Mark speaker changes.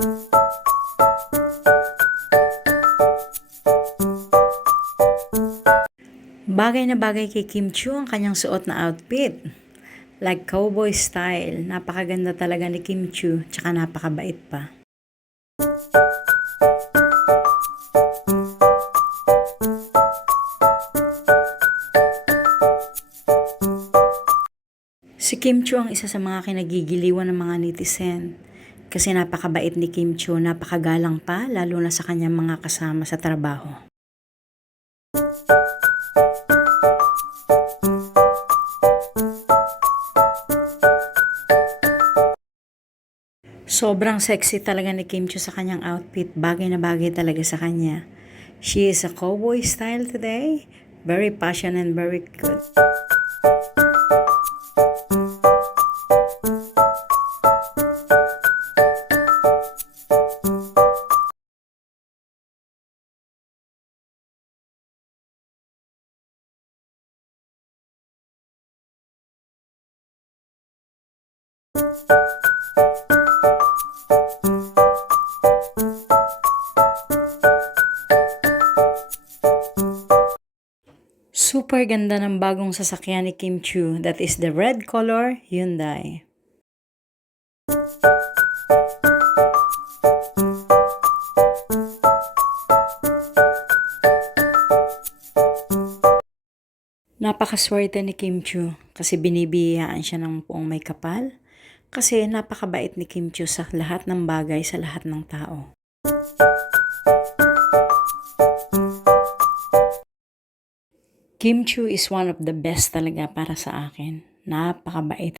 Speaker 1: Bagay na bagay kay Kim Chu ang kanyang suot na outfit. Like cowboy style, napakaganda talaga ni Kim Chu, tsaka napakabait pa. Si Kim Chu ang isa sa mga kinagigiliwan ng mga netizen kasi napakabait ni Kim Chu, napakagalang pa, lalo na sa kanyang mga kasama sa trabaho. Sobrang sexy talaga ni Kim Chu sa kanyang outfit. Bagay na bagay talaga sa kanya. She is a cowboy style today. Very passion and very good. Super ganda ng bagong sasakyan ni Kim Chu. That is the red color Hyundai. Napakaswerte ni Kim Chu kasi binibiyayaan siya ng puong may kapal. Kasi napakabait ni Kim Chu sa lahat ng bagay sa lahat ng tao. Kim Chu is one of the best talaga para sa akin. Napakabait.